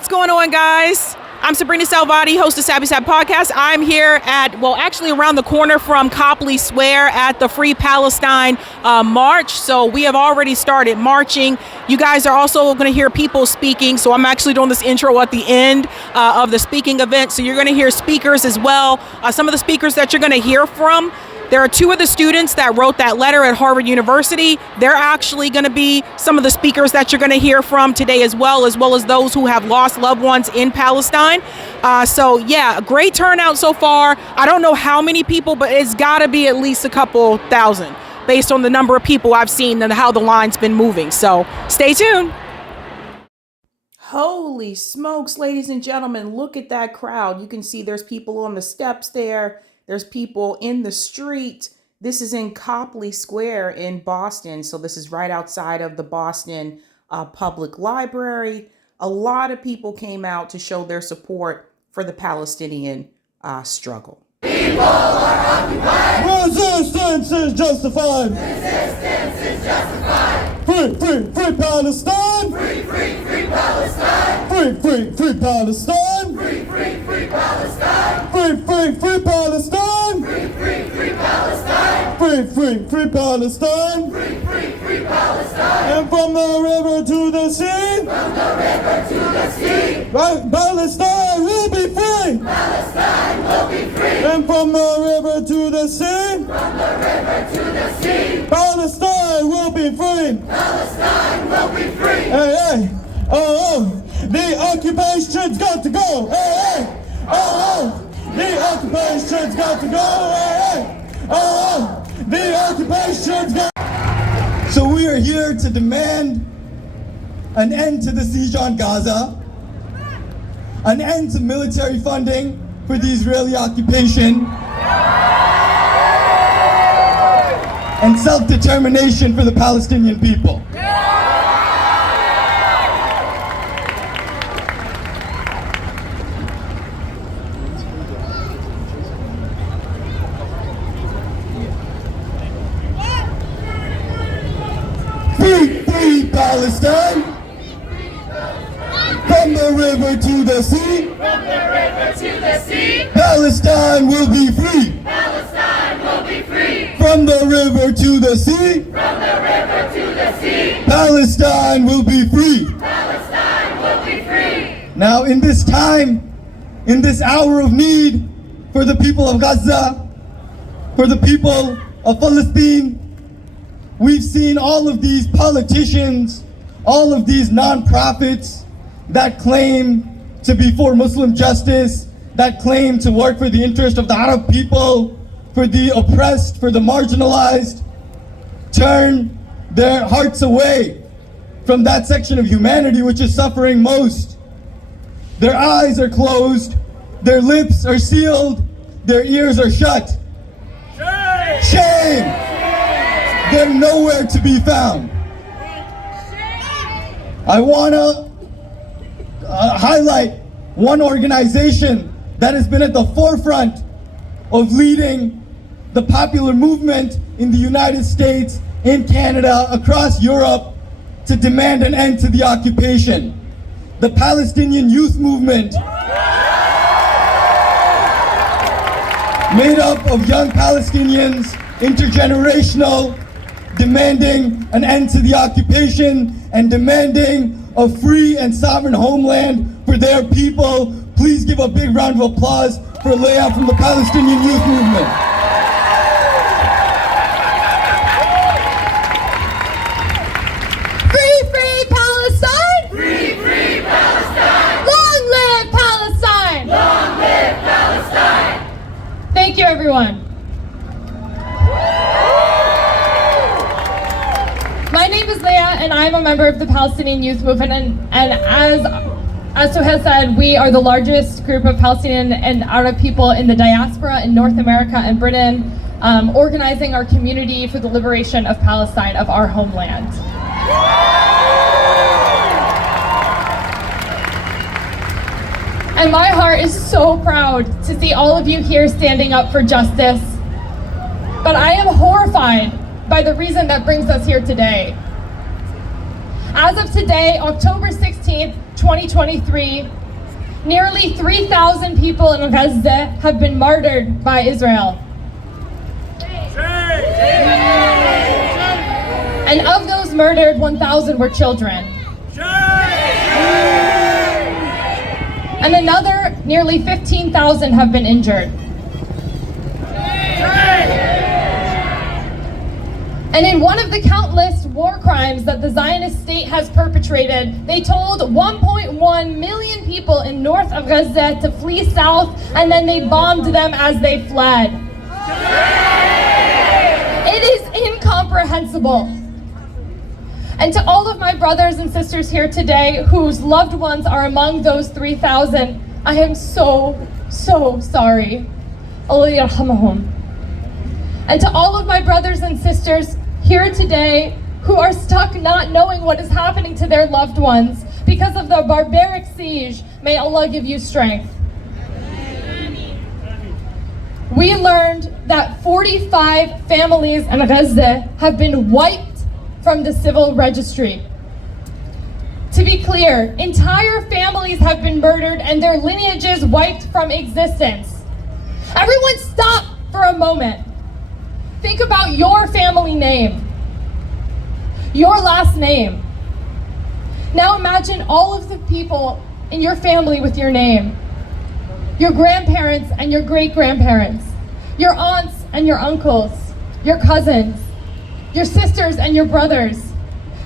what's going on, guys? I'm sabrinasalvati, host of Sabby podcast. I'm here actually around the corner from Copley Square at the Free Palestine march. So we have already started marching. You guys are also going to hear people speaking. So I'm actually doing this intro at the end of the speaking event. So you're going to hear speakers as well. Some of the speakers that you're going to hear from, there are two of the students that wrote that letter at Harvard University. They're actually going to be some of the speakers that you're going to hear from today as well as those who have lost loved ones in Palestine. So yeah, great turnout so far. I don't know how many people, but it's got to be at least a couple thousand based on the number of people I've seen and how the line's been moving. So stay tuned. Holy smokes, ladies and gentlemen, look at that crowd. You can see there's people on the steps there. There's people in the street. This is in Copley Square in Boston. So this is right outside of the Boston Public Library. A lot of people came out to show their support for the Palestinian struggle. People are occupied. Resistance is justified. Resistance is justified. Free Palestine. Free Palestine. Free Palestine. Free Palestine. Free Palestine. Free Palestine. Free Palestine. Free Palestine. And from the river to the sea. From the river to the sea. Palestine will be free. Palestine will be free. And from the river to the sea. From the river to the sea. Palestine will be free. Palestine will be free. Hey, hey. Oh, the occupation's got to go. Hey, hey. Oh, the occupation's got to go. Hey, hey. Oh, the occupation's got. So we are here to demand an end to the siege on Gaza, an end to military funding for the Israeli occupation, and self-determination for the Palestinian people. Free Palestine. From the river to the sea. From the river to the sea. Palestine will be free. Palestine will be free. From the river to the sea. From the river to the sea. Palestine will be free. Palestine will be free. Now in this time, in this hour of need for the people of Gaza, for the people of Palestine, we've seen all of these politicians, all of these nonprofits that claim to be for Muslim justice, that claim to work for the interest of the Arab people, for the oppressed, for the marginalized, turn their hearts away from that section of humanity which is suffering most. Their eyes are closed, their lips are sealed, their ears are shut. Shame! They're nowhere to be found. I want to highlight one organization that has been at the forefront of leading the popular movement in the United States, in Canada, across Europe, to demand an end to the occupation. The Palestinian Youth Movement, made up of young Palestinians, intergenerational, demanding an end to the occupation and demanding a free and sovereign homeland for their people. Please give a big round of applause for Leah from the Palestinian Youth Movement. Free Palestine! Free Palestine! Long live Palestine! Long live Palestine! Thank you, everyone. My name is Leah, and I'm a member of the Palestinian Youth Movement, and as Sohail said, we are the largest group of Palestinian and Arab people in the diaspora in North America and Britain, organizing our community for the liberation of Palestine, of our homeland. And my heart is so proud to see all of you here standing up for justice, but I am horrified by the reason that brings us here today. As of today, October 16th, 2023, nearly 3,000 people in Gaza have been martyred by Israel. And of those murdered, 1,000 were children. And another nearly 15,000 have been injured. And in one of the countless war crimes that the Zionist state has perpetrated, they told 1.1 million people in north of Gaza to flee south, and then they bombed them as they fled. It is incomprehensible. And to all of my brothers and sisters here today whose loved ones are among those 3,000, I am so sorry. Allah yarhamahum. And to all of my brothers and sisters here today who are stuck not knowing what is happening to their loved ones because of the barbaric siege, may Allah give you strength. We learned that 45 families in Gaza have been wiped from the civil registry. To be clear, entire families have been murdered and their lineages wiped from existence. Everyone stop for a moment. Think about your family name, your last name. Now imagine all of the people in your family with your name. Your grandparents and your great-grandparents, your aunts and your uncles, your cousins, your sisters and your brothers,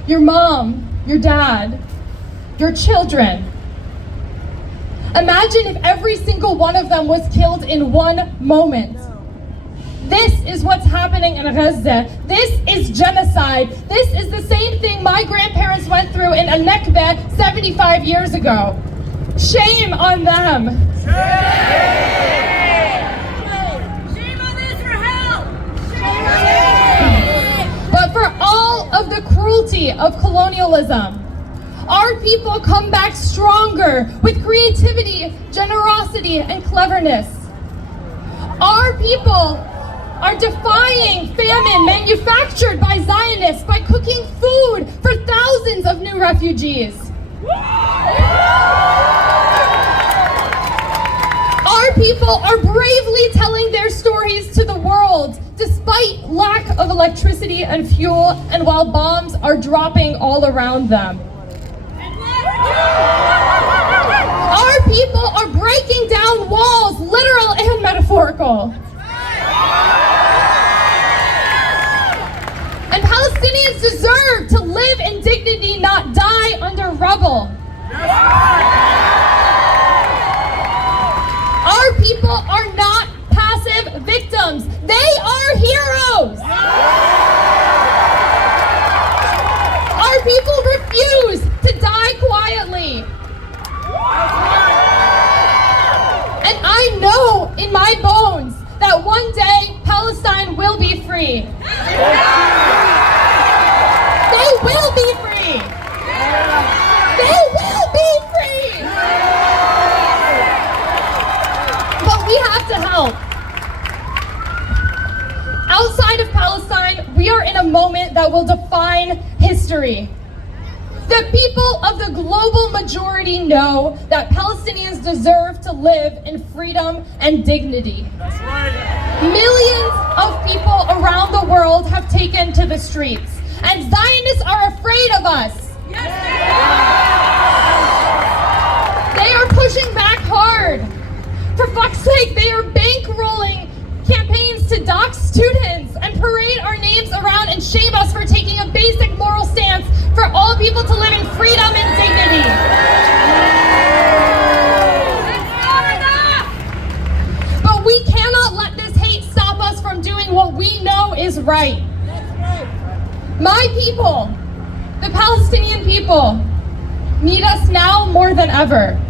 your mom, your dad, your children. Imagine if every single one of them was killed in one moment. This is what's happening in Gaza. This is genocide. This is the same thing my grandparents went through in Al-Nakba 75 years ago. Shame on them. Shame on Israel! But for all of the cruelty of colonialism, our people come back stronger with creativity, generosity, and cleverness. Our people are defying famine manufactured by Zionists by cooking food for thousands of new refugees. Our people are bravely telling their stories to the world despite lack of electricity and fuel, and while bombs are dropping all around them. Our people are breaking down walls, literal and metaphorical. And Palestinians deserve to live in dignity, not die under rubble. Our people are not passive victims. They are heroes. Our people refuse to die quietly. And I know in my bones that one day Palestine will be free. They will be free. They will be free. But we have to help. Outside of Palestine, we are in a moment that will define history. The people of the global majority know that Palestinians deserve to live in freedom and dignity. That's right. Millions of people around the world have taken to the streets, and Zionists are afraid of us. Yes, They are pushing back hard. For fuck's sake, they are bankrolling campaigns to dox students and parade our names around and shame us for taking a basic moral stance for all people to live in freedom and dignity. But we cannot let this hate stop us from doing what we know is right. My people, the Palestinian people, need us now more than ever.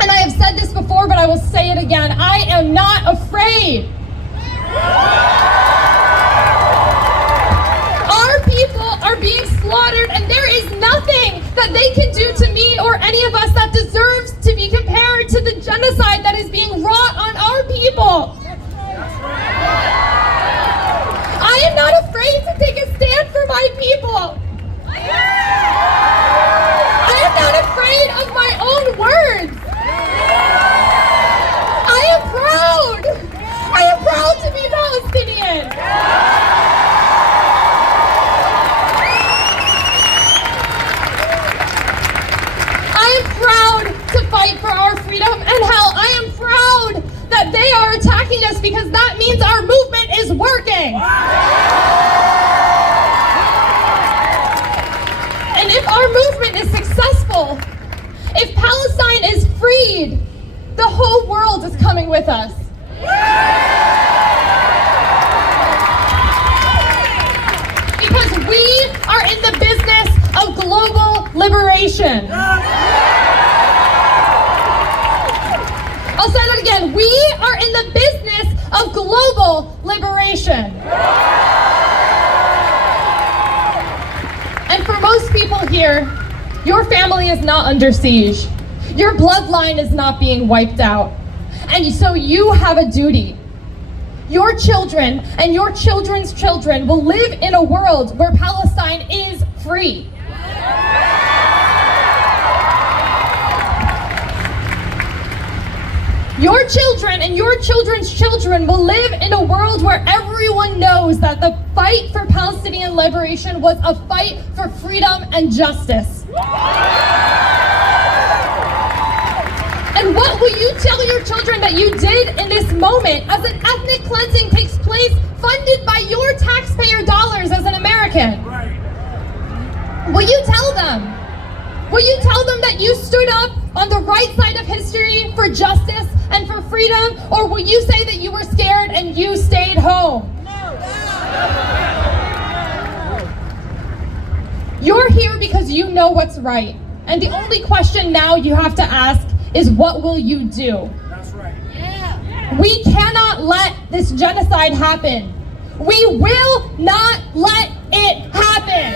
And I have said this before, but I will say it again. I am not afraid. Our people are being slaughtered, and there is nothing that they can do to me or any of us that deserves to be compared to the genocide that is being wrought on our people. I am not afraid to take a stand for my people. I am not afraid freedom, and hell, I am proud that they are attacking us because that means our movement is working. And if our movement is successful, if Palestine is freed, the whole world is coming with us. Because we are in the business of global liberation. I'll say that again. We are in the business of global liberation. And for most people here, your family is not under siege. Your bloodline is not being wiped out. And so you have a duty. Your children and your children's children will live in a world where Palestine is free. Your children and your children's children will live in a world where everyone knows that the fight for Palestinian liberation was a fight for freedom and justice. And what will you tell your children that you did in this moment as an ethnic cleansing takes place funded by your taxpayer dollars as an American? Will you tell them? Will you tell them that you stood up on the right side of history for justice and for freedom? Or will you say that you were scared and you stayed home? You're here because you know what's right. And the only question now you have to ask is, what will you do? That's right. We cannot let this genocide happen. We will not let it happen.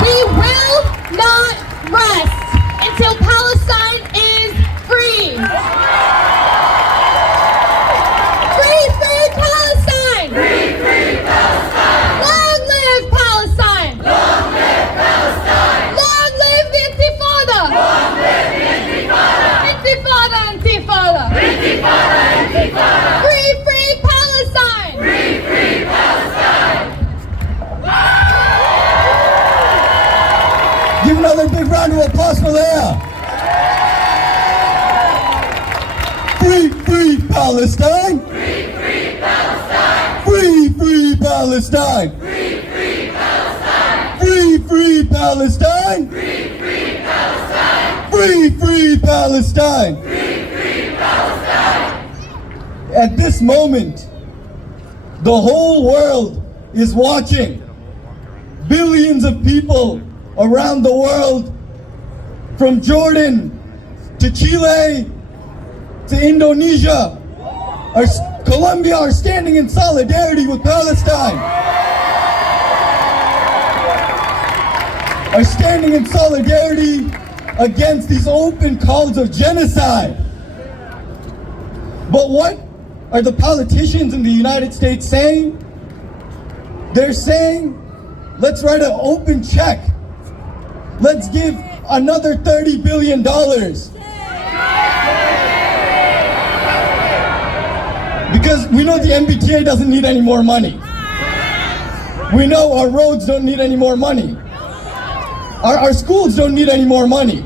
We will not rest until Palestine is free. Free, free Palestine! Free, free Palestine! Long live Palestine! Long live Palestine! Long live the Intifada! Long live the Intifada! Intifada, Intifada! Intifada, Intifada! Free, free Palestine! Free, free Palestine! Give another big round of applause for Leah. Free, free Palestine. Free, free Palestine! Free, free Palestine. Free, free Palestine! Free, free Palestine. Free, free Palestine! Free, free Palestine. Free, free Palestine! At this moment, the whole world is watching. Billions of people around the world, from Jordan to Chile to Indonesia, Colombia, are standing in solidarity with Palestine. Are standing in solidarity against these open calls of genocide. But what are the politicians in the United States saying? They're saying, let's write an open check. Let's give another $30 billion. Because we know the MBTA doesn't need any more money. We know our roads don't need any more money. Our schools don't need any more money.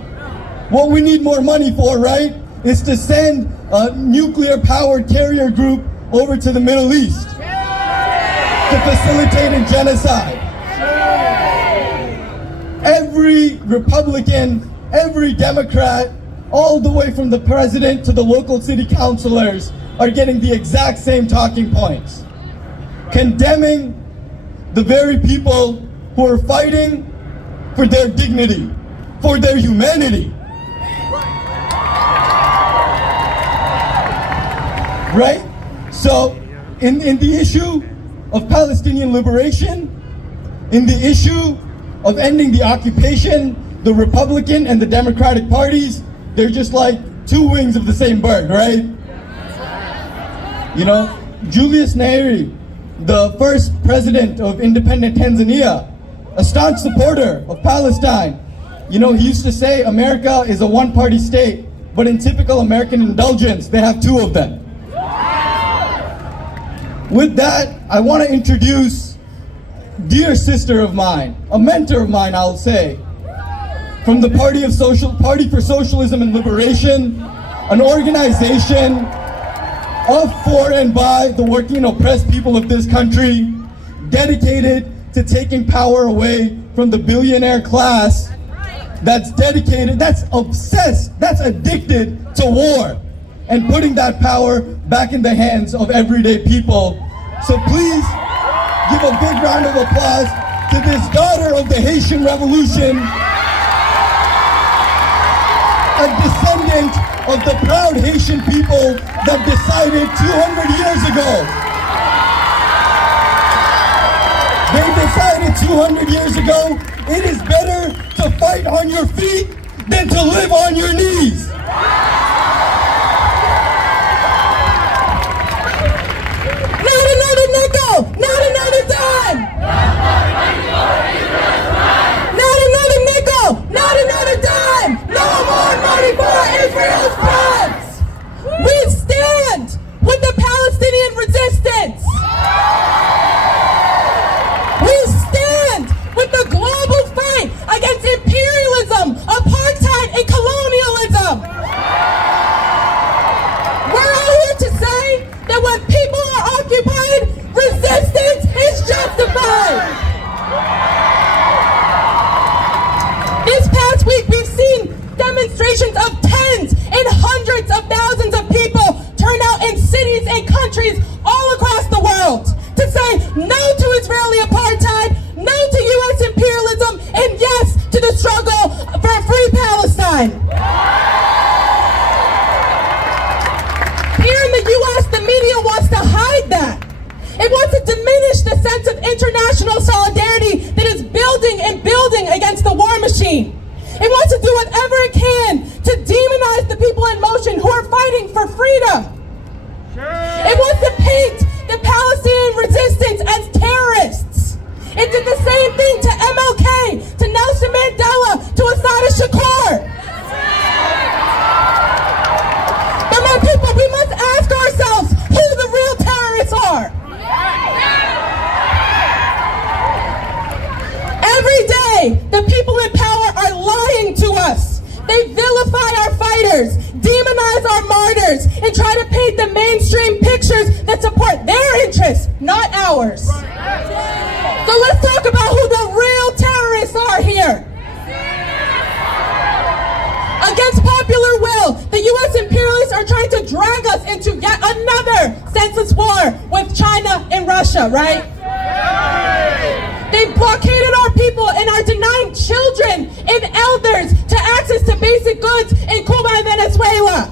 What we need more money for, right, is to send a nuclear-powered carrier group over to the Middle East to facilitate a genocide. Every Republican, every Democrat, all the way from the president to the local city councilors are getting the exact same talking points. Condemning the very people who are fighting for their dignity, for their humanity. Right? So, in the issue of Palestinian liberation, in the issue of ending the occupation, the Republican and the Democratic parties, they're just like two wings of the same bird, right? You know, Julius Nyerere, the first president of independent Tanzania, a staunch supporter of Palestine, you know, he used to say America is a one-party state, but in typical American indulgence, they have two of them. With that, I want to introduce dear sister of mine, a mentor of mine, I'll say, from the Party for Socialism and Liberation, an organization of, for, and by the working and oppressed people of this country, dedicated to taking power away from the billionaire class that's dedicated, that's obsessed, that's addicted to war, and putting that power back in the hands of everyday people. So please give a big round of applause to this daughter of the Haitian Revolution, a descendant of the proud Haitian people that decided 200 years ago. They decided 200 years ago, it is better to fight on your feet than to live on your knees. Not another nickel, not another dime. Not another nickel, not another dime. No more money for Israel's crimes. We stand with the Palestinian resistance. We stand with the global fight against imperialism, apartheid, and colonialism. We're all here to say that when people are occupied, resistance is justified. This past week, we've seen demonstrations of tens and hundreds of thousands of people turn out in cities and countries all across the world to say no to Israeli apartheid, no to U.S. imperialism, and yes to the struggle for a free Palestine. Here in the U.S., the media wants to hide that. It wants to diminish the sense of international solidarity that is building and building against the war machine. It wants to do whatever it can to demonize the people in motion who are fighting for freedom. It wants to paint the Palestinian resistance as terrorists. It did the same thing to MLK, to Nelson Mandela, to Assata Shakur. But my people, we must ask ourselves who the real terrorists are. Every day, the people in power are lying to us. They vilify our fighters, demonize our martyrs, and try to paint the mainstream pictures that support their interests, not ours. So let's talk about who the real terrorists are here. Against popular will, the U.S. imperialists are trying to drag us into yet another senseless war with China and Russia, right? They've blockaded our people and are denying children and elders to access to basic goods in Cuba and Venezuela.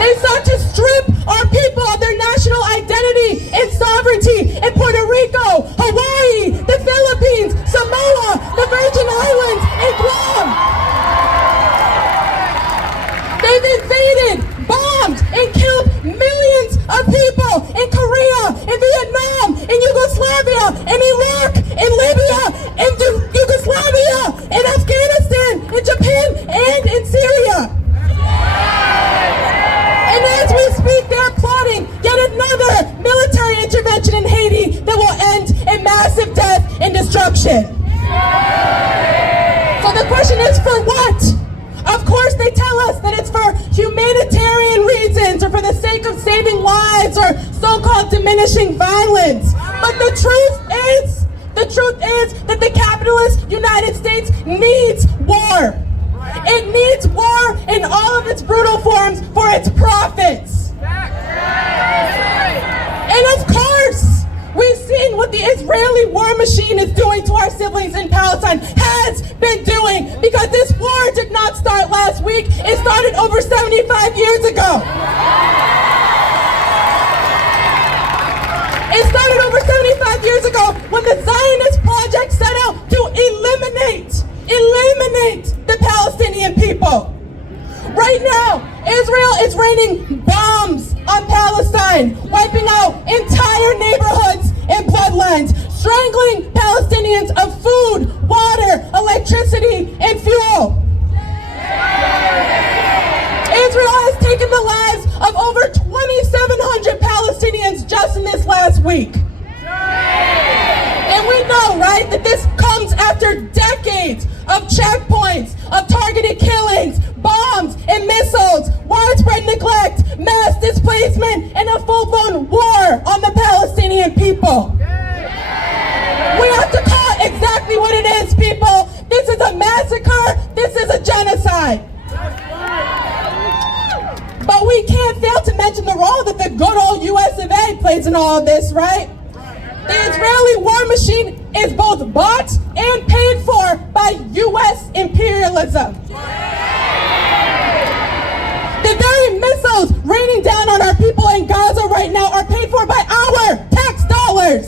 They sought to strip our people of their national identity and sovereignty in Puerto Rico, Hawaii, the Philippines, Samoa, the Virgin Islands, and Guam. They've invaded, bombed, and killed millions of people in Korea, in Vietnam, in Yugoslavia, in Iraq, in Libya, in Yugoslavia, in Afghanistan, in Japan, and in Syria. And as we speak, they're plotting yet another military intervention in Haiti that will end in massive death and destruction. So the question is, for what? Of course they tell us that it's for humanitarian reasons or for the sake of saving lives or so-called diminishing violence. But the truth is that the capitalist United States needs war. It needs war in all of its brutal forms for its profits. And of course, we've seen what the Israeli war machine is doing to our siblings in Palestine, has been doing, because this war did not start last week. It started over 75 years ago. It started over 75 years ago when the Zionist project set out to eliminate the Palestinian people. Right now, Israel is raining bombs on Palestine, wiping out entire neighborhoods and bloodlines, strangling Palestinians of food, water, electricity, and fuel. Israel has taken the lives of over 2,700 Palestinians just in this last week. And we know, right, that this comes after decades of genocide. But we can't fail to mention the role that the good old US of A plays in all of this, right? The Israeli war machine is both bought and paid for by US imperialism. The very missiles raining down on our people in Gaza right now are paid for by our tax dollars.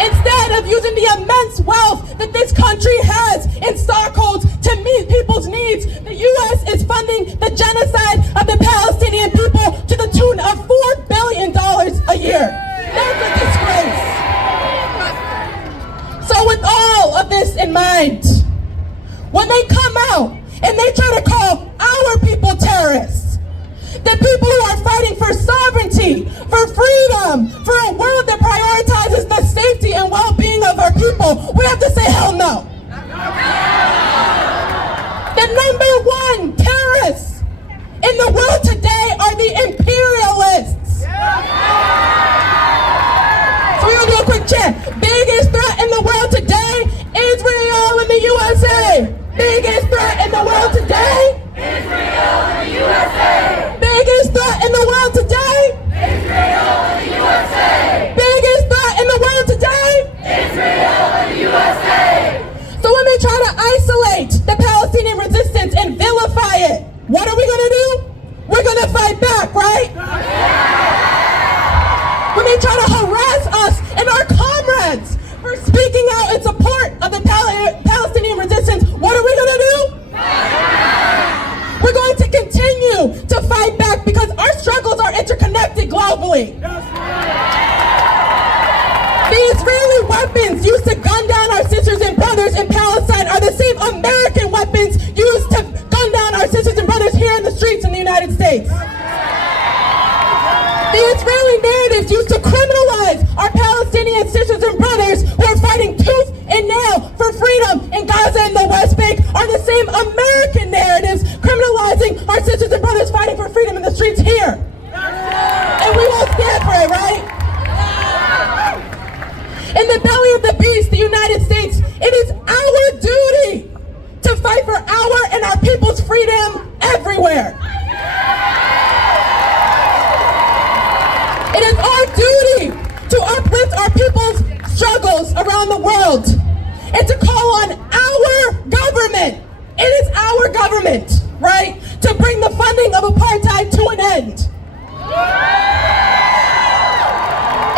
Instead of using the immense wealth that this country has in stockholds to meet people's needs, the U.S. is funding the genocide of the Palestinian people to the tune of $4 billion a year. That's a disgrace. So with all of this in mind, when they come out and they try to call our people terrorists, the people who are fighting for sovereignty, for freedom, for a world that prioritizes the safety and well-being of our people, we have to say hell no. The number one terrorists in the world today are the imperialists. So we're gonna do a quick chant. Biggest threat in the world today, Israel and the USA. Biggest threat in the world today, Israel and the USA. biggest threat in the world today, Israel and the USA. biggest threat in the world today. Israel and the USA. So when they try to isolate the Palestinian resistance and vilify it, what are we gonna do? We're gonna fight back, right? When they try to harass us and our comrades for speaking out in support of the Palestinian resistance, what are we gonna do? We're going to continue to fight back because our struggles are interconnected globally. The Israeli weapons used to gun down our sisters and brothers in Palestine are the same American weapons used to gun down our sisters and brothers here in the streets in the United States. The Israeli narratives used to criminalize our Palestinian sisters and brothers who are fighting tooth and nail for freedom in Gaza and the West Bank are the same American narratives criminalizing our sisters and brothers fighting for freedom in the streets here. And we won't stand for it, right? In the belly of the beast, the United States, it is our duty to fight for our and our people's freedom everywhere. It is our duty to uplift our people's struggles around the world and to call on our government. It is our government, right, to bring the funding of apartheid to an end.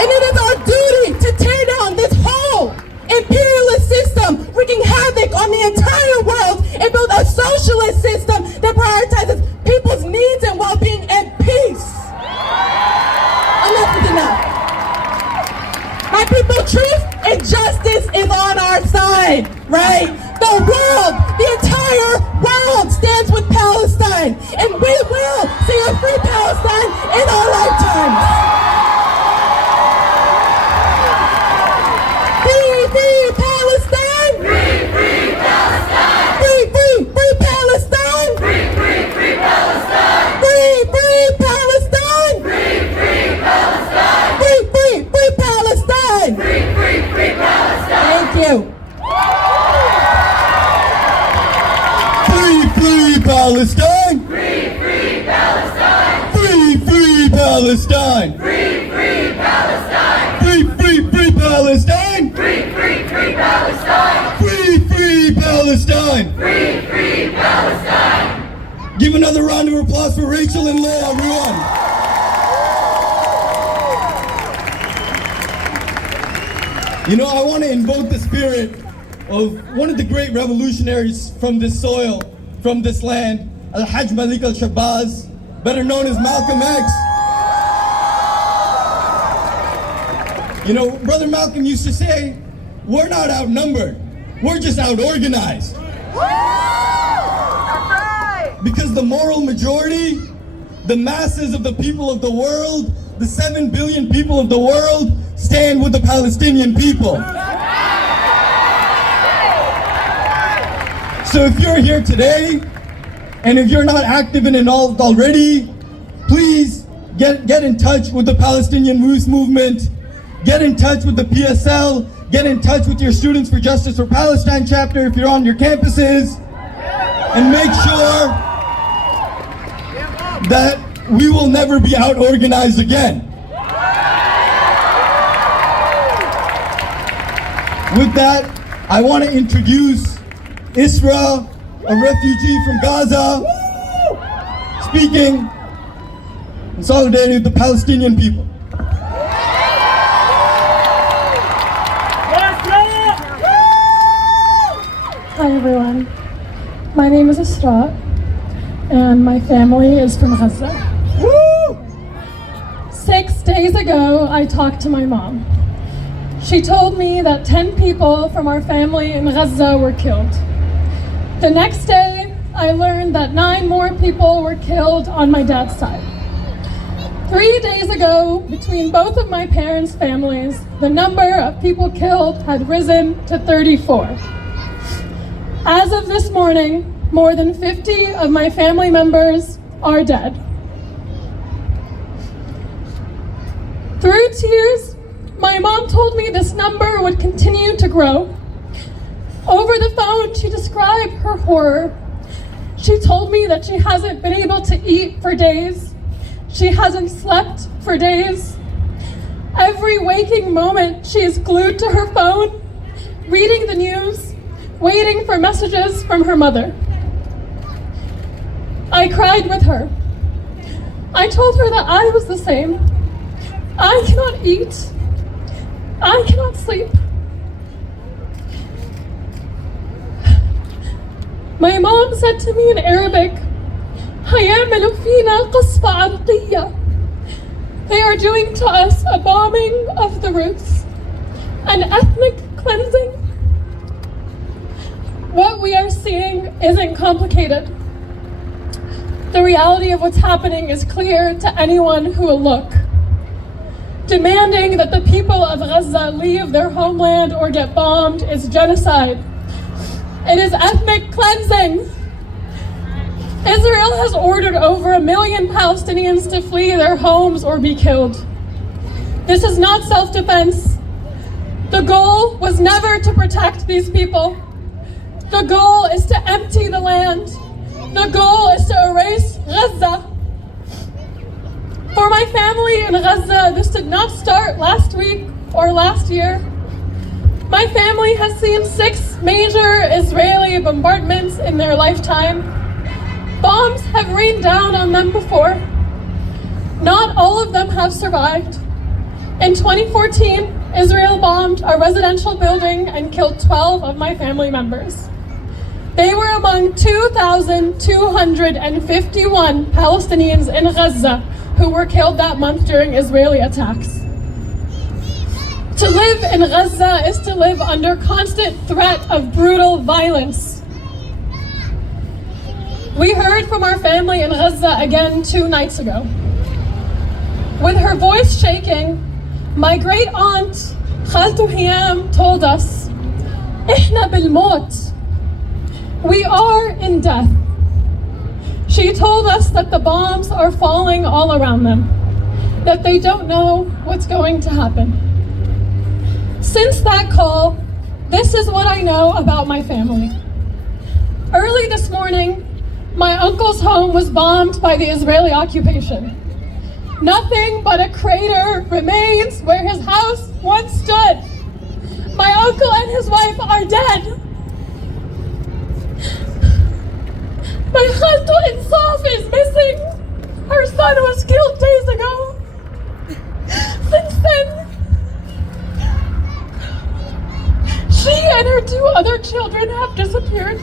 And it is our duty to tear down this whole imperialist system wreaking havoc on the entire world and build a socialist system that prioritizes people's needs and well-being and peace. Enough is enough. My people, truth and justice is on our side, right? The world, the entire world stands with Palestine, and we will see a free Palestine in our lifetimes. Free, free Palestine! Free, free Palestine. Free, free, free Palestine! Free, free, free Palestine. Free, free Palestine! Free, free Palestine. Free, free, free Palestine! Free, free, free Palestine. Thank you. Free, free Palestine! Free, free Palestine. Free, free Palestine! Free, free Palestine. Free, free, free Palestine! Free, free, free Palestine. Free, free Palestine! Free, free Palestine. Give another round of applause for Rachel and Leah, everyone. You know, I want to invoke the spirit of one of the great revolutionaries from this soil, from this land, Al-Hajj Malik al-Shabazz, better known as Malcolm X. You know, Brother Malcolm used to say, we're not outnumbered, we're just out-organized. Because the moral majority, the masses of the people of the world, the 7 billion people of the world, stand with the Palestinian people. So if you're here today, and if you're not active and involved already, please get in touch with the Palestinian Youth Movement, get in touch with the PSL, get in touch with your Students for Justice for Palestine chapter if you're on your campuses. and make sure that we will never be out-organized again. With that, I want to introduce Isra, a refugee from Gaza, speaking in solidarity with the Palestinian people. Hi everyone, my name is Isra and my family is from Gaza. 6 days ago, I talked to my mom. She told me that 10 people from our family in Gaza were killed. The next day, I learned that 9 more people were killed on my dad's side. 3 days ago, between both of my parents' families, the number of people killed had risen to 34. As of this morning, more than 50 of my family members are dead. Through tears, my mom told me this number would continue to grow. Over the phone, she described her horror. She told me that she hasn't been able to eat for days. She hasn't slept for days. Every waking moment, she is glued to her phone, reading the news, waiting for messages from her mother. I cried with her. I told her that I was the same. I cannot eat. I cannot sleep. My mom said to me in Arabic, هيعملوا فينا قصفة عرقية. They are doing to us a bombing of the roots, an ethnic cleansing. What we are seeing isn't complicated. The reality of what's happening is clear to anyone who will look. Demanding that the people of Gaza leave their homeland or get bombed is genocide. It is ethnic cleansing. Israel has ordered over 1 million Palestinians to flee their homes or be killed. This is not self-defense. The goal was never to protect these people. The goal is to empty the land. The goal is to erase Gaza. For my family in Gaza, this did not start last week or last year. My family has seen 6 major Israeli bombardments in their lifetime. Bombs have rained down on them before. Not all of them have survived. In 2014, Israel bombed a residential building and killed 12 of my family members. They were among 2,251 Palestinians in Gaza who were killed that month during Israeli attacks. To live in Gaza is to live under constant threat of brutal violence. We heard from our family in Gaza again 2 nights ago. With her voice shaking, my great aunt, Khaltu Hiyam, told us, إحنا بالموت. We are in death. She told us that the bombs are falling all around them, that they don't know what's going to happen. Since that call, this is what I know about my family. Early this morning, my uncle's home was bombed by the Israeli occupation. Nothing but a crater remains where his house once stood. My uncle and his wife are dead. My Khaltu Insaf is missing. Her son was killed days ago. Since then, she and her 2 other children have disappeared.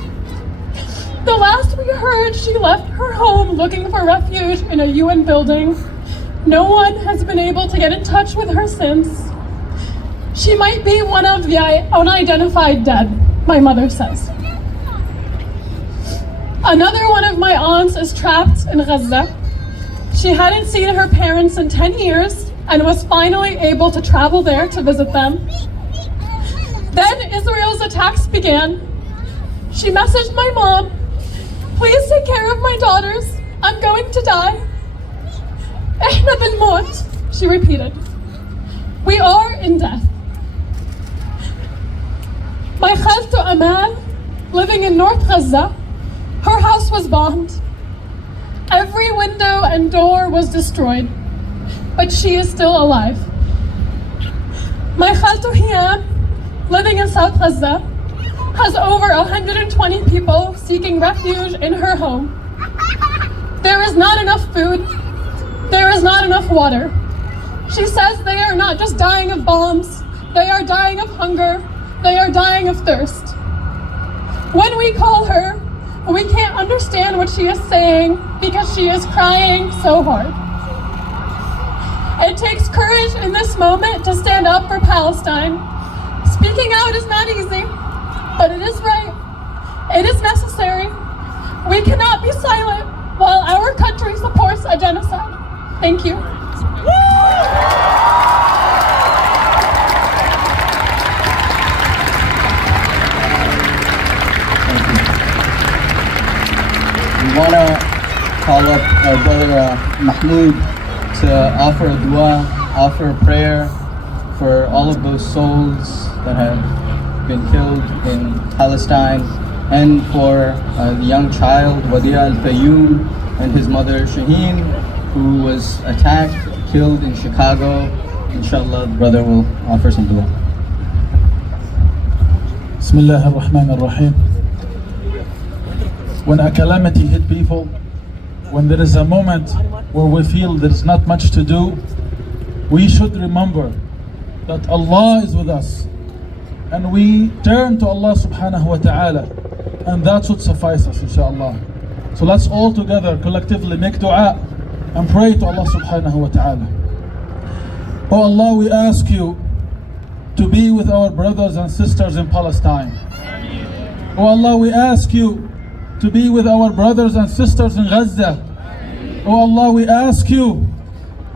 The last we heard, she left her home looking for refuge in a UN building. No one has been able to get in touch with her since. She might be one of the unidentified dead, my mother says. Another one of my aunts is trapped in Gaza. She hadn't seen her parents in 10 years and was finally able to travel there to visit them. Then Israel's attacks began. She messaged my mom, please take care of my daughters. I'm going to die. إحنا بالموت, she repeated. We are in death. My Khaltu Amal, living in North Gaza, Her house was bombed. Every window and door was destroyed, but she is still alive. My khaltu Hiyam, living in South Gaza, has over 120 people seeking refuge in her home. There is not enough food. There is not enough water. She says they are not just dying of bombs, they are dying of hunger, they are dying of thirst. When we call her, we can't understand what she is saying because she is crying so hard. It takes courage in this moment to stand up for Palestine. Speaking out is not easy, but it is right. It is necessary. We cannot be silent while our country supports a genocide. Thank you. We want to call up our brother Mahmoud to offer a dua, offer a prayer for all of those souls that have been killed in Palestine, and for the young child Wadia al-Fayoum and his mother Shaheen, who was attacked, killed in Chicago. Inshallah, the brother will offer some dua. Bismillah ar-Rahman ar-Rahim. When a calamity hit people, when there is a moment where we feel there's not much to do, we should remember that Allah is with us. And we turn to Allah subhanahu wa ta'ala, and that should suffice us, inshallah. So let's all together collectively make dua and pray to Allah subhanahu wa ta'ala. Oh Allah, we ask you to be with our brothers and sisters in Palestine. Oh Allah, we ask you to be with our brothers and sisters in Gaza. Oh Allah, we ask you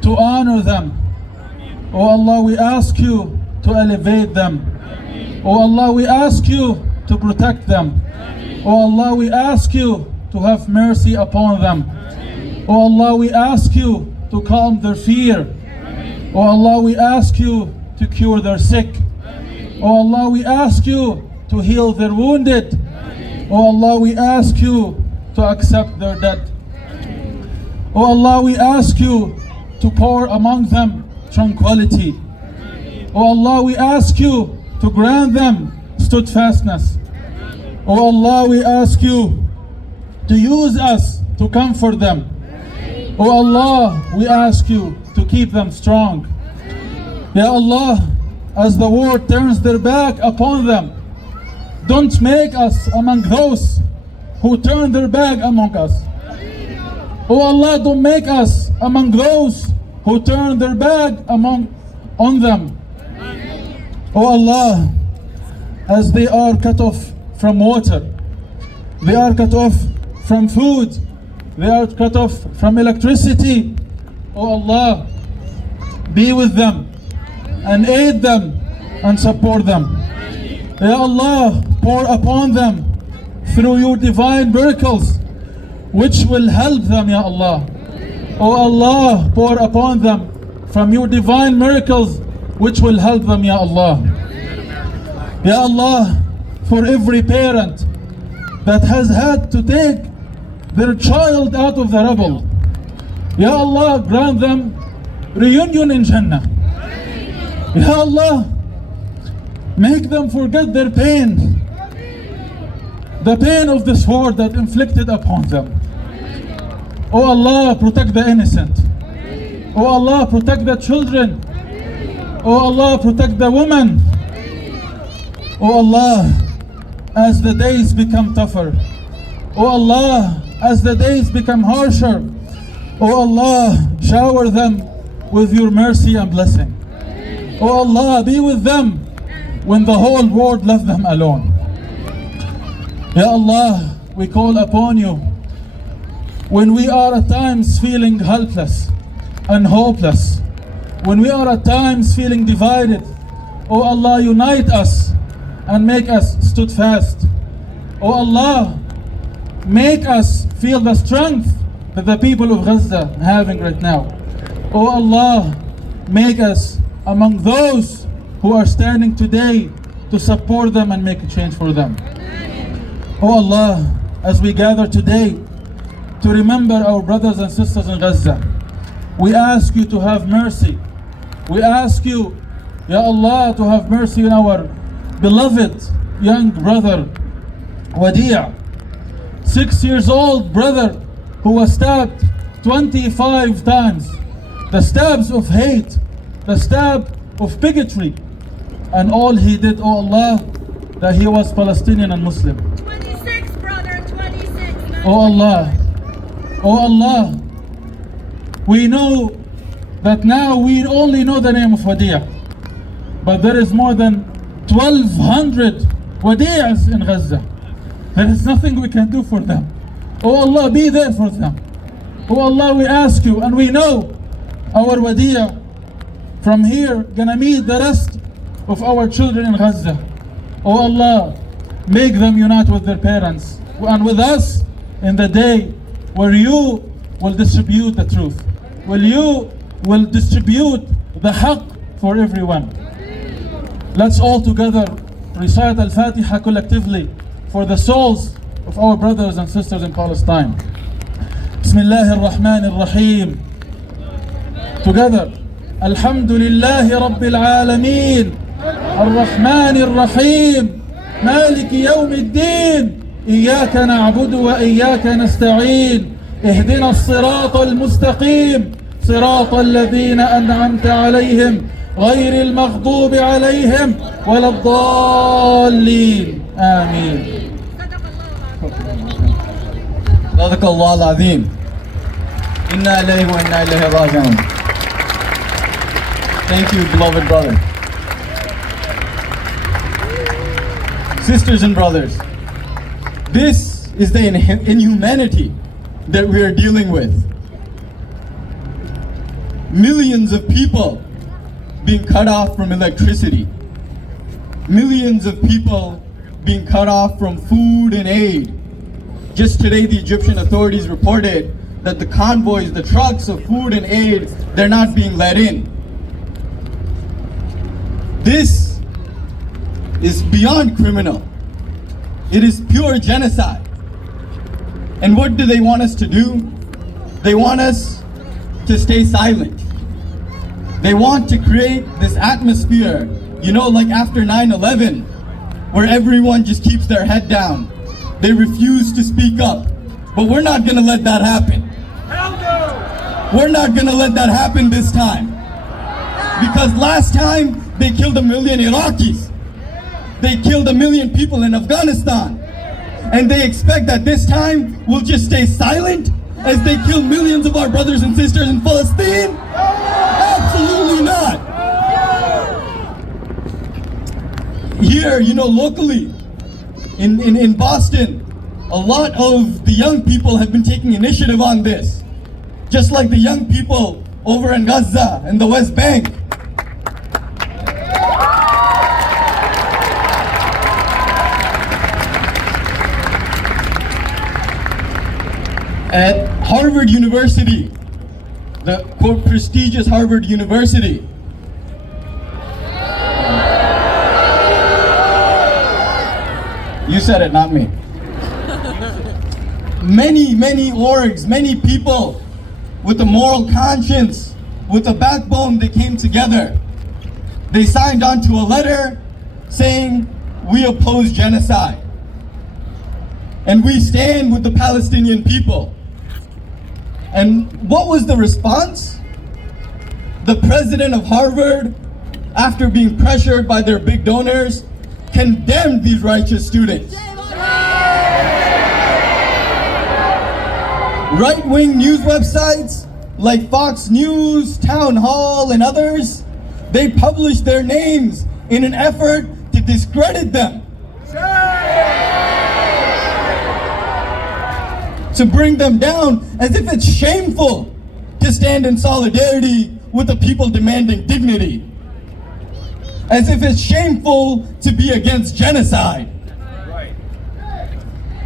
to honor them. Oh Allah, we ask you to elevate them. Oh Allah, we ask you to protect them. Oh Allah, we ask you to have mercy upon them. Oh Allah, we ask you to calm their fear. Oh Allah, we ask you to cure their sick. Oh Allah, we ask you to heal their wounded. Oh Allah, we ask you to accept their dead. Oh Allah, we ask you to pour among them tranquility. Oh Allah, we ask you to grant them steadfastness. Oh Allah, we ask you to use us to comfort them. Oh Allah, we ask you to keep them strong. Ya Allah, as the world turns their back upon them, don't make us among those who turn their back among us. Oh Allah, don't make us among those who turn their back on them. Oh Allah, as they are cut off from water, they are cut off from food, they are cut off from electricity. Oh Allah, be with them and aid them and support them. Ya Allah, pour upon them through your divine miracles, which will help them, Ya Allah. Oh Allah, pour upon them from your divine miracles, which will help them, Ya Allah. Ya Allah, for every parent that has had to take their child out of the rubble, Ya Allah, grant them reunion in Jannah. Ya Allah, make them forget their pain, the pain of this war that inflicted upon them. Oh Allah, protect the innocent. Oh Allah, protect the children. Oh Allah, protect the women. Oh Allah, as the days become tougher. Oh Allah, as the days become harsher. Oh Allah, shower them with your mercy and blessing. Oh Allah, be with them when the whole world left them alone. Ya Allah, we call upon you when we are at times feeling helpless and hopeless, when we are at times feeling divided. Oh Allah, unite us and make us steadfast. Oh Allah, make us feel the strength that the people of Gaza are having right now. Oh Allah, make us among those who are standing today to support them and make a change for them. Oh Allah, as we gather today to remember our brothers and sisters in Gaza. We ask you to have mercy. We ask you, Ya Allah, to have mercy on our beloved young brother, Wadi', 6 years old brother who was stabbed 25 times. The stabs of hate, the stab of bigotry. And all he did, oh Allah, that he was Palestinian and Muslim. 26, brother, 26. Oh Allah, oh Allah, we know that now we only know the name of Wadi', but there is more than 1,200 Wadi'as in Gaza. There is nothing we can do for them. Oh Allah, be there for them. Oh Allah, we ask you, and we know our Wadi' from here gonna meet the rest of our children in Gaza. Oh Allah, make them unite with their parents and with us in the day where you will distribute the truth, where you will distribute the haqq for everyone. Let's all together recite Al-Fatiha collectively for the souls of our brothers and sisters in Palestine. Bismillah ar-Rahman ar-Rahim. Together. Alhamdulillahi Rabbil Alameen. Ar-Rahman ar-Rahim. Maliki Yawm al-Din. إياك نعبد وإياك نستعين. اهدنا الصراط المستقيم. صراط الذين أنعمت عليهم غير المغضوب عليهم ولا الضالين. آمين. صدق الله العظيم. إنا إليه وإنا إليه راجعون. Thank you, beloved brother. Sisters and brothers, this is the inhumanity that we are dealing with. Millions of people being cut off from electricity. Millions of people being cut off from food and aid. Just today, the Egyptian authorities reported that the convoys, the trucks of food and aid, they're not being let in. This is beyond criminal. It is pure genocide. And what do they want us to do? They want us to stay silent. They want to create this atmosphere, you know, like after 9/11, where everyone just keeps their head down. They refuse to speak up. But we're not gonna let that happen. We're not gonna let that happen this time. Because last time, they killed 1 million Iraqis. They killed 1 million people in Afghanistan. And they expect that this time, we'll just stay silent as they kill millions of our brothers and sisters in Palestine? Absolutely not. Here, you know, locally, in Boston, a lot of the young people have been taking initiative on this. Just like the young people over in Gaza and the West Bank. At Harvard University, the quote prestigious Harvard University, you said it, not me. Many orgs, many people with a moral conscience, with a backbone, they came together. They signed onto a letter saying, we oppose genocide. And we stand with the Palestinian people. And what was the response? The president of Harvard, after being pressured by their big donors, condemned these righteous students. Right-wing news websites like Fox News, Town Hall, and others, they published their names in an effort to discredit them. To bring them down, as if it's shameful to stand in solidarity with the people demanding dignity. As if it's shameful to be against genocide.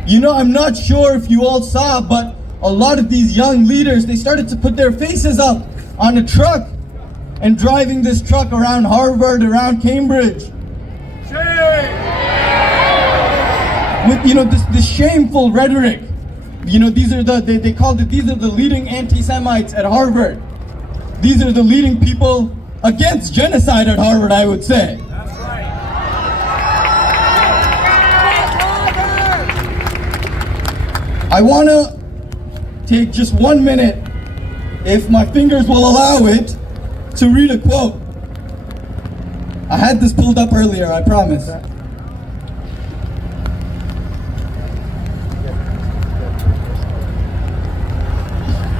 You know, I'm not sure if you all saw, but a lot of these young leaders, they started to put their faces up on a truck and driving this truck around Harvard, around Cambridge. with this shameful rhetoric. These are they called it, these are the leading anti-Semites at Harvard. These are the leading people against genocide at Harvard, I would say. That's right. I want to take just 1 minute, if my fingers will allow it, to read a quote. I had this pulled up earlier, I promise.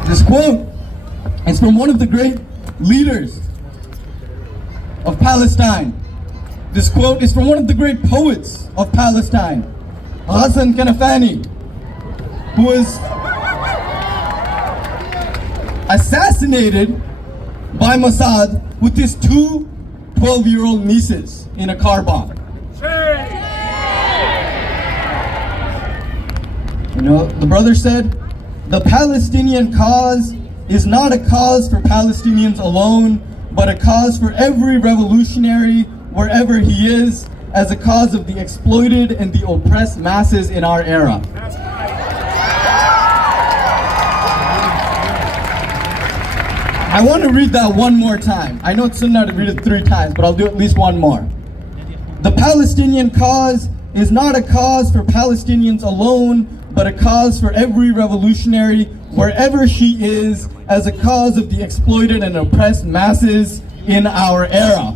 This quote is from one of the great leaders of Palestine. This quote is from one of the great poets of Palestine, Hassan Kanafani, who was assassinated by Mossad with his two 12-year-old nieces in a car bomb. The brother said, "The Palestinian cause is not a cause for Palestinians alone, but a cause for every revolutionary, wherever he is, as a cause of the exploited and the oppressed masses in our era." I want to read that one more time. I know it's sunnah to read it 3 times, but I'll do at least one more. "The Palestinian cause is not a cause for Palestinians alone, but a cause for every revolutionary, wherever she is, as a cause of the exploited and oppressed masses in our era."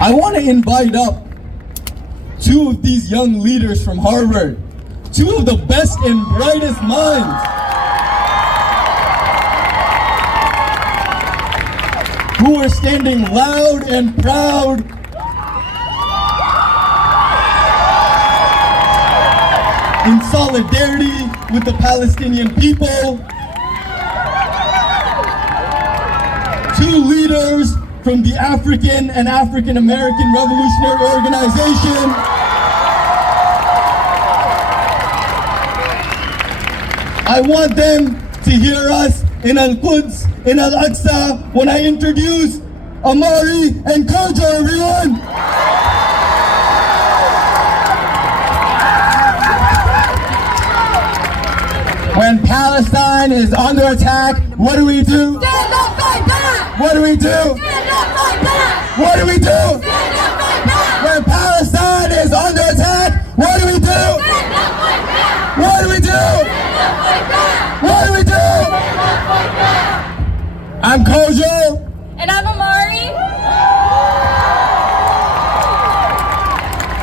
I want to invite up 2 of these young leaders from Harvard, 2 of the best and brightest minds, who are standing loud and proud in solidarity with the Palestinian people. 2 leaders from the African and African American Revolutionary Organization. I want them to hear us in Al-Quds, in Al-Aqsa, when I introduce Amari and Kojo, everyone. When Palestine is under attack, what do we do? Stand up, fight back! What do we do? Stand up, fight back! What do we do? Stand up, fight back! When Palestine is under attack, what do we do? Stand up, fight back! What do we do? Stand up, fight back! What do we do? Stand up, fight back! I'm Kojo. And I'm Amari.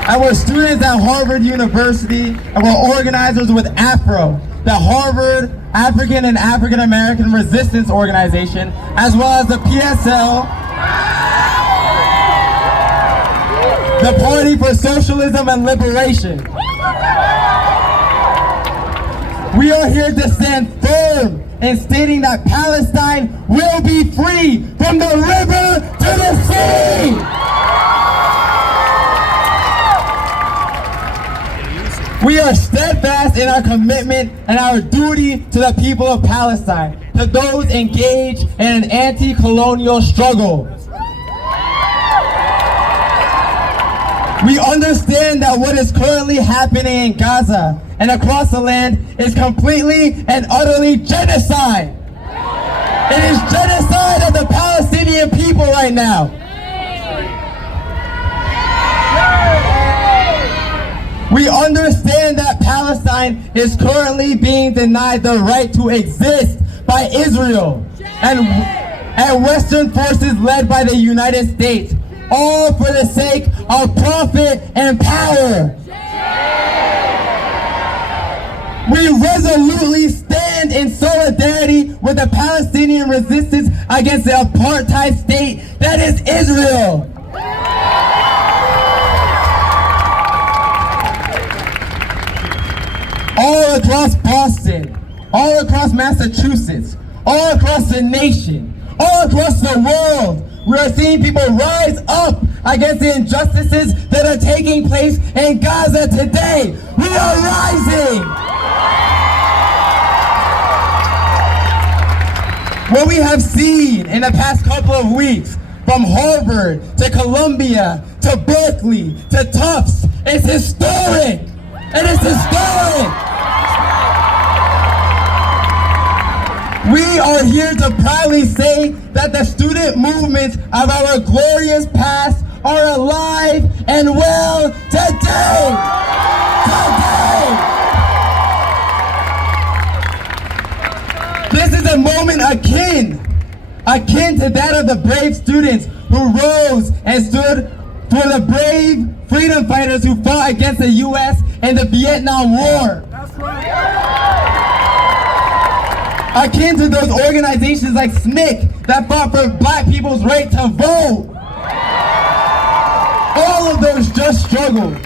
And we're students at Harvard University, and we're organizers with AFRO, the Harvard African and African American Resistance Organization, as well as the PSL, the Party for Socialism and Liberation. We are here to stand firm in stating that Palestine will be free from the river to the sea. We are steadfast in our commitment and our duty to the people of Palestine, to those engaged in an anti-colonial struggle. We understand that what is currently happening in Gaza and across the land is completely and utterly genocide. It is genocide of the Palestinian people right now. We understand that Palestine is currently being denied the right to exist by Israel and Western forces led by the United States, all for the sake of profit and power. We resolutely stand in solidarity with the Palestinian resistance against the apartheid state that is Israel. All across Boston, all across Massachusetts, all across the nation, all across the world, we are seeing people rise up against the injustices that are taking place in Gaza today. We are rising. What we have seen in the past couple of weeks, from Harvard to Columbia to Berkeley to Tufts, is historic. It is historic. We are here to proudly say that the student movements of our glorious past are alive and well today. This is a moment akin to that of the brave students who rose and stood for the brave freedom fighters who fought against the U.S. in the Vietnam War. Akin to those organizations like SNCC that fought for black people's right to vote. All of those just struggles.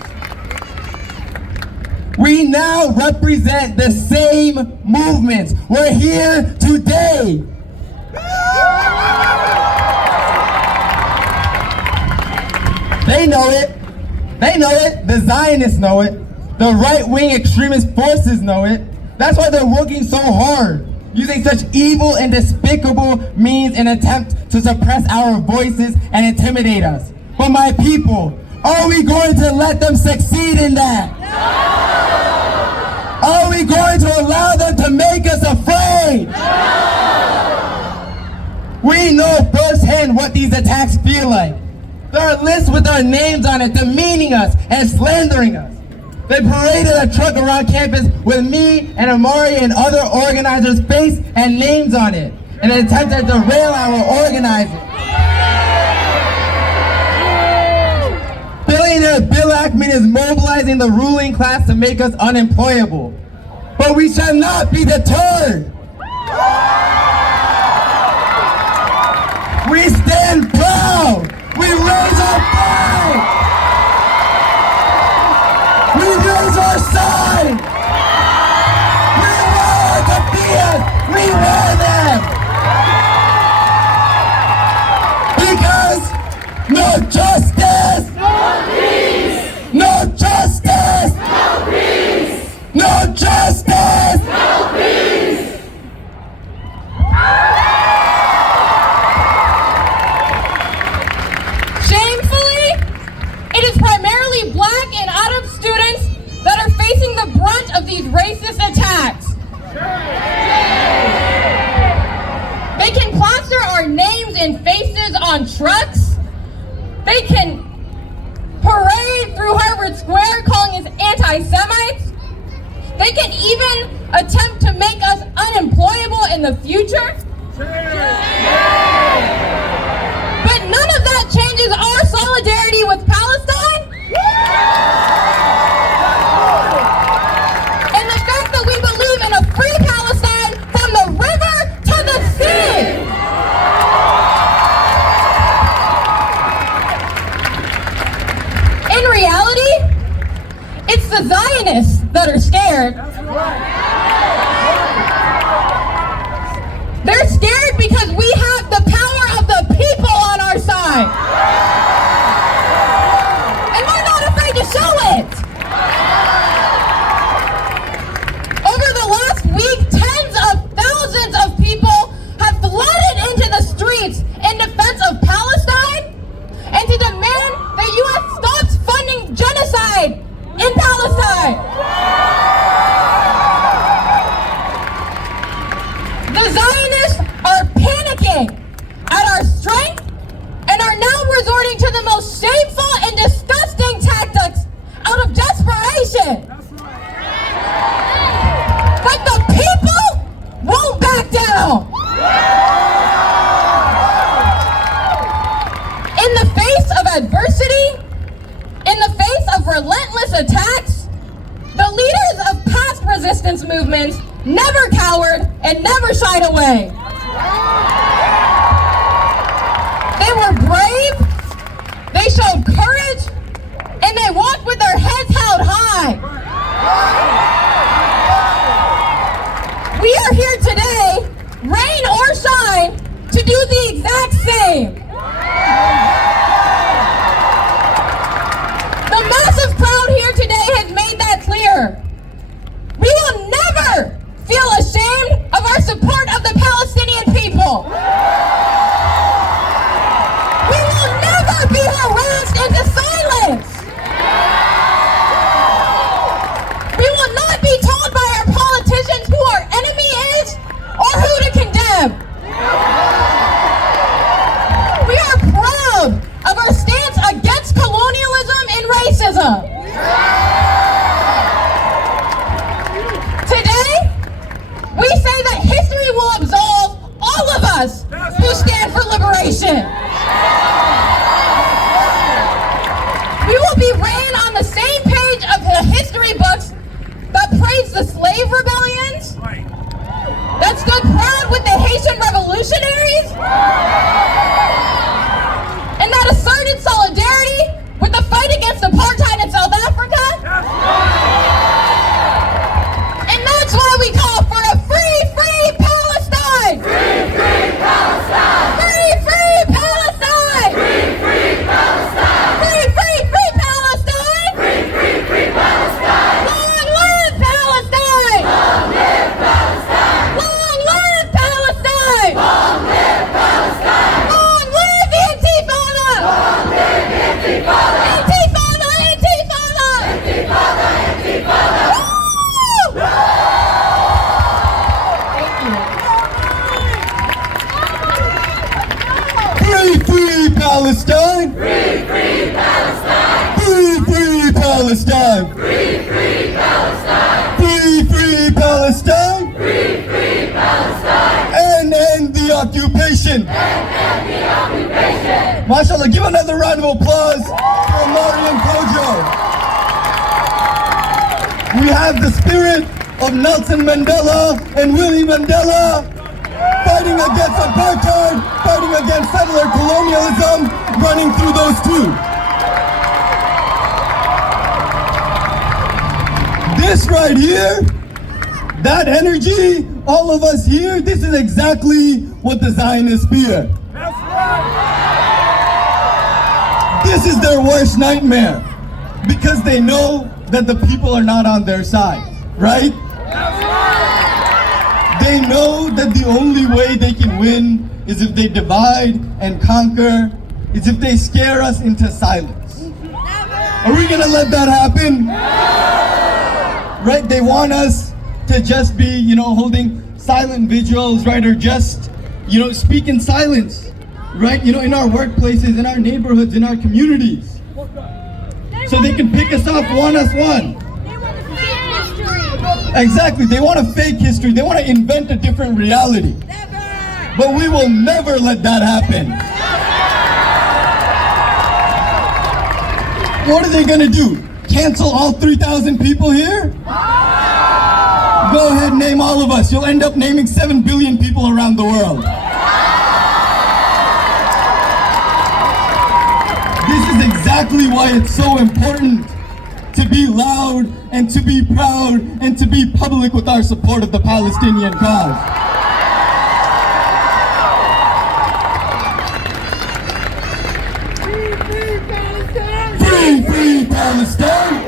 We now represent the same movements. We're here today. They know it. They know it. The Zionists know it. The right-wing extremist forces know it. That's why they're working so hard, using such evil and despicable means in an attempt to suppress our voices and intimidate us. But my people, are we going to let them succeed in that? No! Are we going to allow them to make us afraid? No! We know firsthand what these attacks feel like. There are lists with our names on it demeaning us and slandering us. They paraded a truck around campus with me and Amari and other organizers' face and names on it in an attempt to derail our organizing. Billionaire Bill Ackman is mobilizing the ruling class to make us unemployable. But we shall not be deterred. We stand proud. We raise our flag. We raise our sign. We wear our keffiyehs. We wear them. Because no justice. No peace. No justice. No peace. No justice. No peace. Shamefully, it is primarily black and Arab students that are facing the brunt of these racist attacks. They can plaster our names and faces on trucks. They can parade through Harvard Square calling us anti-Semites. They can even attempt to make us unemployable in the future. But none of that changes our solidarity with Palestine. And the fact that we believe in a free Palestine from the river to the sea. In reality, it's the Zionists that are scared. They're scared because we have the power of the people on our side. And we're not afraid to show it. Over the last week, tens of thousands of people have flooded into the streets in defense of Palestine and to demand the U.S. stops funding genocide in Palestine. The Zionists are panicking at our strength and are now resorting to the most shameful and disgusting tactics out of desperation. But the people won't back down. In the face of adversity, in the face of relentless attacks, the leaders of past resistance movements never cowered and never shied away. They were brave, they showed courage, and they walked with their heads held high. We are here today, rain or shine, to do the exact same. The massive crowd here today has made that clear. We will never feel ashamed of our support of the Palestinian people. Gaza. Today, we say that history will absolve all of us who stand for liberation. We will be written on the same page of the history books that praised the slave rebellions, that stood proud with the Haitian revolutionaries, and that asserted solidarity with the fight against apartheid in South Africa. And that's why we call for a free, free Palestine! Free, free Palestine! Free, free Palestine! Free, free Palestine! Free, free, free Palestine! Free, free, free Palestine! Long live Palestine! Long live Palestine! Long live Palestine! Long live Palestine! Long live the Intifada! Long live the Intifada! Intifada! Intifada! Intifada! Intifada! Woo! Thank you. Free, free Palestine! Free, free Palestine! Free, free Palestine! Free, free Palestine! Free, free Palestine! Free, free Palestine! And end the occupation! And the occupation! MashaAllah, give another round of applause for Mariam Kojo. We have the spirit of Nelson Mandela and Willie Mandela fighting against apartheid, fighting against settler colonialism, running through those two. This right here, that energy, all of us here, this is exactly what the Zionists fear. This is their worst nightmare because they know that the people are not on their side, right? They know that the only way they can win is if they divide and conquer, is if they scare us into silence. Are we gonna let that happen? Right? They want us to just be, holding silent vigils, right? Or just, speak in silence, right? In our workplaces, in our neighborhoods, in our communities. So they can pick us off one. Exactly, they want to fake history. They want to invent a different reality. But we will never let that happen. What are they going to do? Cancel all 3,000 people here? Go ahead, name all of us. You'll end up naming 7 billion people around the world. This is exactly why it's so important to be loud and to be proud and to be public with our support of the Palestinian cause. Free, free Palestine!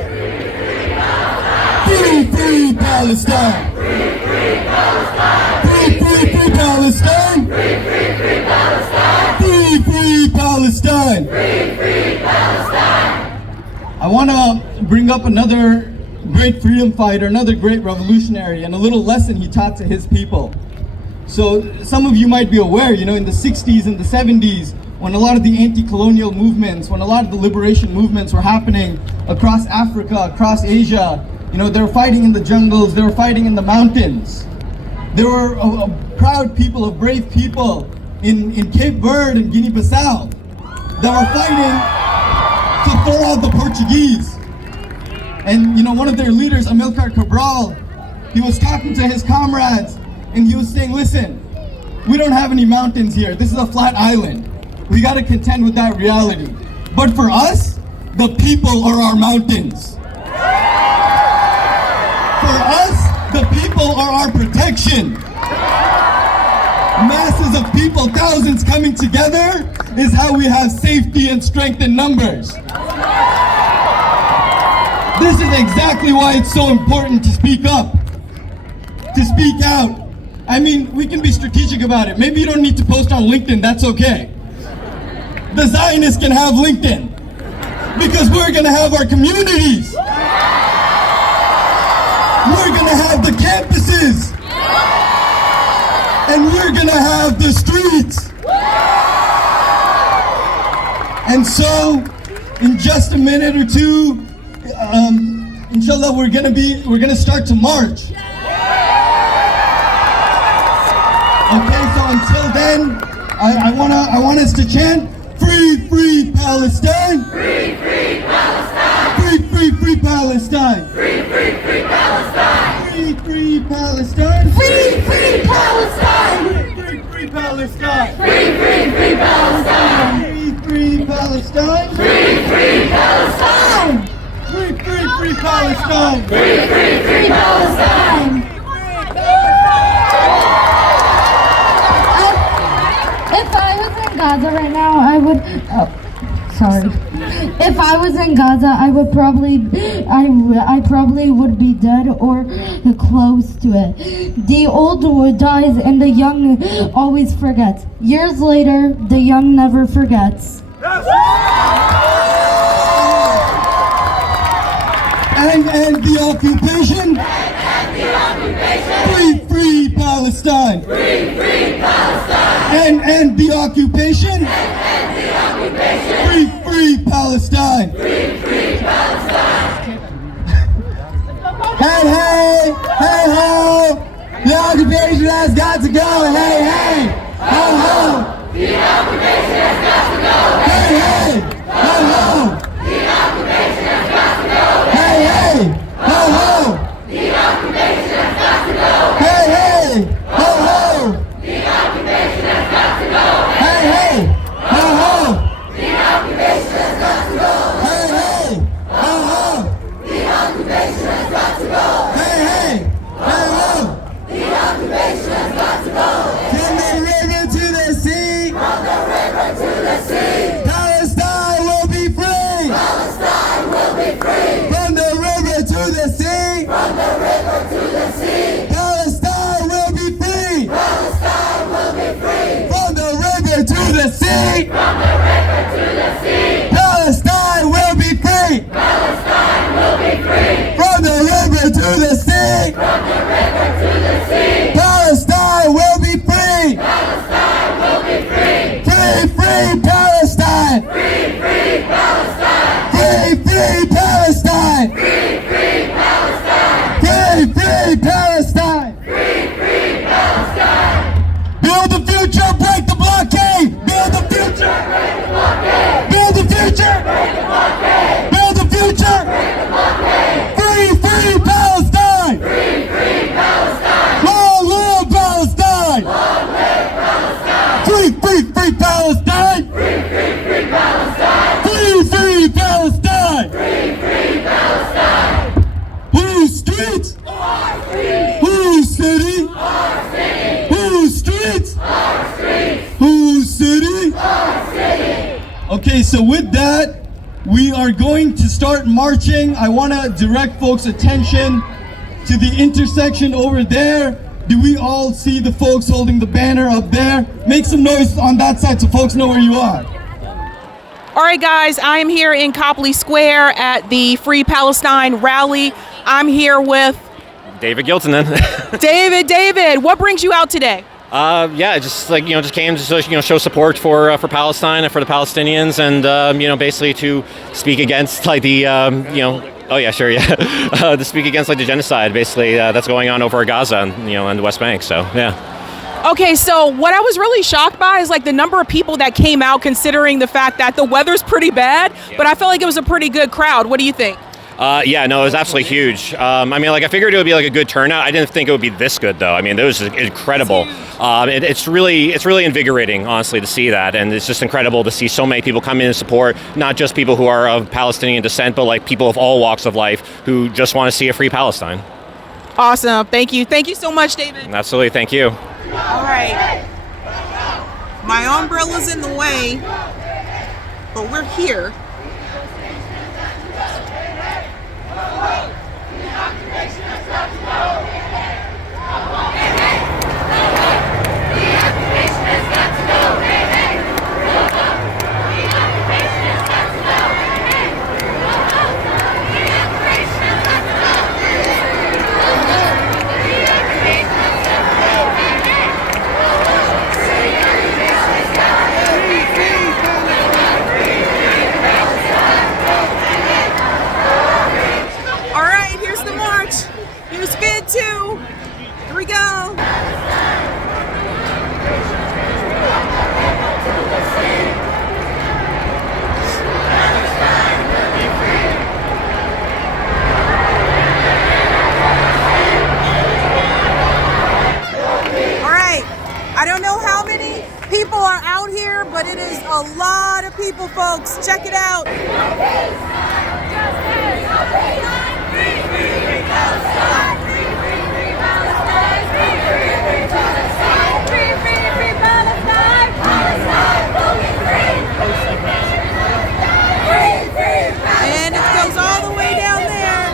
Free, free Palestine! Free, free Palestine! Free, free, free Palestine! Free, free, free Palestine! Free, free Palestine! Free, free Palestine! I want to bring up another great freedom fighter, another great revolutionary, and a little lesson he taught to his people. So some of you might be aware, in the 60s and the 70s, when a lot of the anti-colonial movements, when a lot of the liberation movements were happening across Africa, across Asia, they were fighting in the jungles, they were fighting in the mountains. There were a proud people, a brave people in Cape Verde and Guinea-Bissau that were fighting to throw out the Portuguese. And one of their leaders, Amilcar Cabral, he was talking to his comrades and he was saying, listen, we don't have any mountains here. This is a flat island. We got to contend with that reality. But for us, the people are our mountains. For us, the people are our protection. Masses of people, thousands coming together is how we have safety and strength in numbers. This is exactly why it's so important to speak up, to speak out. I mean, we can be strategic about it. Maybe you don't need to post on LinkedIn, that's okay. The Zionists can have LinkedIn because we're gonna have our communities. We're gonna have the campuses. And we're gonna have the streets. And so, in just a minute or two, inshallah, we're gonna start to march. Okay, so until then, I want us to chant, free, free Palestine! Free, free Palestine! Free, free, free Palestine! Free, free, free Palestine! Free, free Palestine! Free, free Palestine! Free, free Palestine! Free, free, free Palestine! Free, free Palestine! Free, free Palestine! Free, free, free Palestine! Free, free, free Palestine! If I was in Gaza right now, I would. Sorry. If I was in Gaza, I probably would be dead or close to it. The old dies and the young always forgets. Years later, the young never forgets. And the occupation? And the occupation! Free, free Palestine! Free, free Palestine! And the occupation? And the occupation! Free, free Palestine! Free, free Palestine! Hey, hey, hey, ho! The occupation has got to go. Hey, hey, ho, ho! The occupation has got to go! Hey, hey, ho, ho! The occupation has got to go! Hey, hey, ho, ho! The occupation has got to go! Hey, hey, ho, ho! The occupation has got to go! Hey, hey, ho, ho! The occupation has got to go! Hey, hey, ho, ho! The occupation has got to go! Hey, hey, ho, ho! The occupation has got to go! From the river to the sea, From the river to the sea, Palestine will be free. Palestine will be free! From the river to the sea, From the river to the sea, Palestine will be free. Palestine will be free! From the river to the sea, From the river to the sea, Palestine will be free. Palestine will be free! From the river to the sea, From the river to the sea, Palestine will be free. Palestine will be free! Free, free Palestine. Free, free Palestine! Free, free Palestine. Free, free Palestine! Free, free Palestine. Free, free Palestine! Build the future, break the blockade. Build the future. Break the blockade! Build the future. Break the blockade! Build the future. Break the blockade! Free, free Palestine. Free, free Palestine! Long live Palestine. Long live Palestine! Free, free, free Palestine. Free, free, free Palestine! Free, free Palestine. Free, free Palestine! Whose streets? Our streets! Whose city? Our city! Whose streets? Our streets! Whose city? Our city! Okay, so with that, we are going to start marching. I want to direct folks' attention to the intersection over there. Do we all see the folks holding the banner up there? Make some noise on that side so folks know where you are. All right, guys, I am here in Copley Square at the Free Palestine rally. I'm here with David Giltonen. David, what brings you out today? Just came to show support for Palestine and for the Palestinians, and basically to speak against to speak against the genocide basically that's going on over Gaza and and the West Bank. So yeah. Okay, so what I was really shocked by is the number of people that came out, considering the fact that the weather's pretty bad, but I felt like it was a pretty good crowd. What do you think? It was absolutely huge. I figured it would be a good turnout. I didn't think it would be this good, though. It was incredible. It's really invigorating, honestly, to see that, and it's just incredible to see so many people come in and support, not just people who are of Palestinian descent, but people of all walks of life who just want to see a free Palestine. Awesome. Thank you so much, David. Absolutely. Thank you. All right. My umbrella's in the way, but we're here. A lot of people, folks. Check it out. And it goes all the way down there.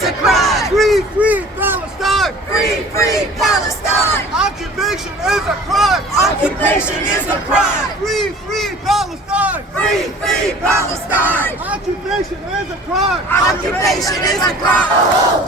To cry. Free, free Palestine! Free, free Palestine. Occupation is a crime! Occupation is a crime. Free, free Palestine! Free, free Palestine. Occupation is a crime! Occupation is a crime.